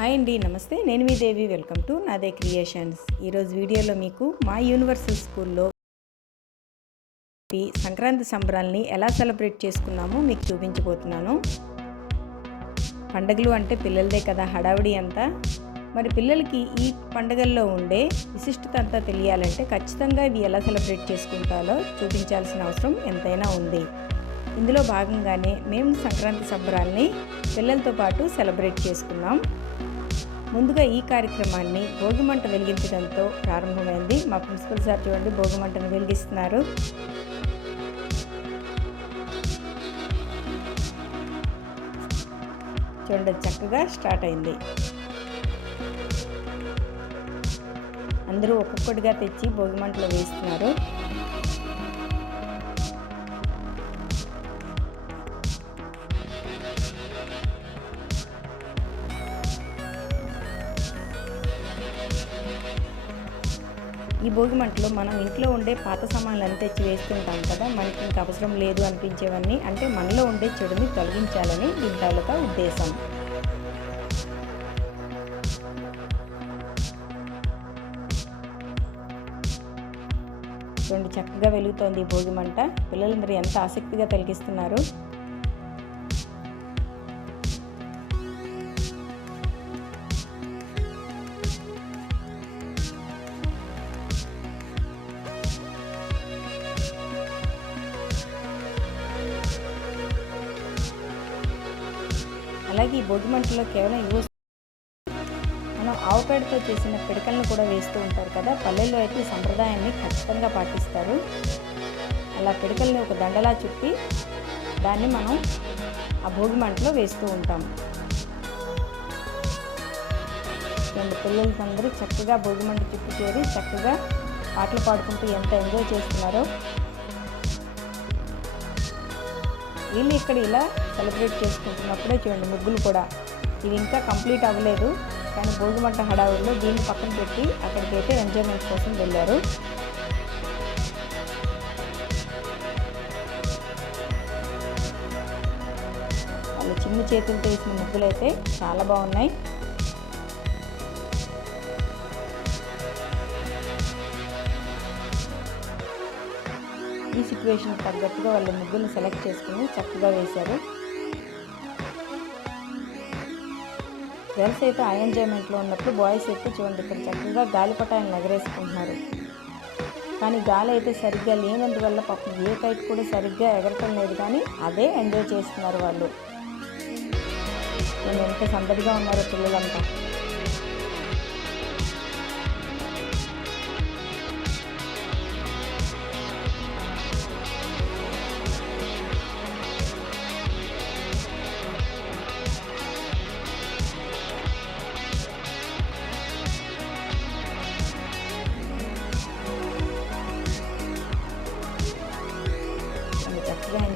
Hi అండి నమస్తే. నేను మీ Devi welcome to Naade creations. ఈరోజు వీడియోలో మీకు మా యూనివర్సల్ స్కూల్లో సంక్రాంతి సంబరాల్ని ఎలా సెలబ్రేట్ చేసుకున్నామో మీకు చూపించబోతున్నాను. పండగలు అంటే పిల్లలదే కదా హడావిడి అంతా. మరి పిల్లలకి ఈ పండగల్లో ఉండే విశిష్టత అంతా తెలియాలంటే ఖచ్చితంగా ఇవి ఎలా సెలబ్రేట్ చేసుకుంటారో చూపించాల్సిన అవసరం ఎంతైనా ఉంది. ఇందులో భాగంగానే మేము సంక్రాంతి సంబరాల్ని పిల్లలతో పాటు సెలబ్రేట్ చేసుకున్నాం. ముందుగా ఈ కార్యక్రమాన్ని భోగిమంట వెలిగించడంతో ప్రారంభమైంది. మా ప్రిన్సిపల్ సార్ చూడండి భోగిమంటను వెలిగిస్తున్నారు. చూడండి చక్కగా స్టార్ట్ అయింది. అందరూ ఒక్కొక్కటిగా తెచ్చి భోగిమంటలో వేస్తున్నారు. ఈ భోగి మంటలో మనం ఇంట్లో ఉండే పాత సామాన్లు తెచ్చి వేస్తుంటాం కదా మనకి ఇంకా అవసరం లేదు అనిపించేవన్నీ అంటే మనలో ఉండే చెడుని తొలగించాలని దీని తాలూకా ఉద్దేశం. చూడండి చక్కగా వెలుగుతోంది ఈ భోగి మంట పిల్లలందరూ ఎంత ఆసక్తిగా తొలగిస్తున్నారు. అలాగే ఈ భోగి మంటలో కేవలం యూస్ మనం ఆవు పేడతో చేసిన పిడకలను కూడా వేస్తూ ఉంటారు కదా. పల్లెల్లో అయితే ఈ సంప్రదాయాన్ని ఖచ్చితంగా పాటిస్తారు. అలా పిడకల్ని ఒక దండలా చుట్టి దాన్ని మనం ఆ భోగి మంటలో వేస్తూ ఉంటాం. రెండు పిల్లలందరూ అందరూ చక్కగా భోగి మంట చుట్టూ చేరి చక్కగా పాటలు పాడుకుంటూ ఎంత ఎంజాయ్ చేస్తున్నారో వీళ్ళు ఇక్కడ ఇలా సెలబ్రేట్ చేసుకుంటున్నప్పుడే చూడండి ముగ్గులు కూడా. ఇది ఇంకా కంప్లీట్ అవ్వలేదు. కానీ భోగిమంట హడావుల్లో దీన్ని పక్కన పెట్టి అక్కడికైతే ఎంజాయ్మెంట్ కోసం వెళ్ళారు. వాళ్ళు చిన్న చేతులతో వేసిన ముగ్గులు అయితే చాలా బాగున్నాయి. ఈ సిచ్యువేషన్ తగ్గట్టుగా వాళ్ళ ముగ్గులు సెలెక్ట్ చేసుకుని చక్కగా వేశారు. గర్ల్స్ అయితే ఆ ఎంజాయ్మెంట్లో ఉన్నప్పుడు బాయ్స్ అయితే చూడండి ఇక్కడ చక్కగా గాలిపటాలను ఎగరేసుకుంటున్నారు. కానీ గాలి అయితే సరిగ్గా లేనందువల్ల పాపం ఏ కైట్ కూడా సరిగ్గా ఎగరటం లేదు కానీ అదే ఎంజాయ్ చేస్తున్నారు వాళ్ళు. నేను ఎంత సందడిగా ఉన్నారో పిల్లలంతా.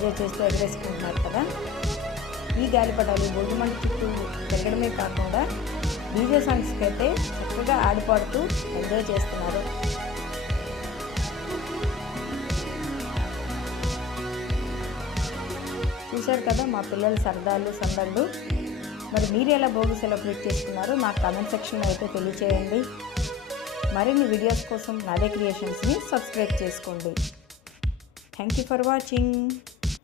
ఎంజాయ్ చేస్తూ ఎగరేసుకుంటున్నారు కదా. ఈ గాలిపటాలు భోగిమంట చుట్టూ తిరగడమే కాకుండా డీజే సాంగ్స్కి అయితే చక్కగా ఆడిపాడుతూ ఎంజాయ్ చేస్తున్నారు. చూశారు కదా మా పిల్లల సరదాలు సందళ్ళు. మరి మీరు ఎలా భోగి సెలబ్రేట్ చేస్తున్నారో మా కామెంట్ సెక్షన్లో అయితే తెలియచేయండి. మరిన్ని వీడియోస్ కోసం నాదే క్రియేషన్స్ని సబ్స్క్రైబ్ చేసుకోండి. Thank you for watching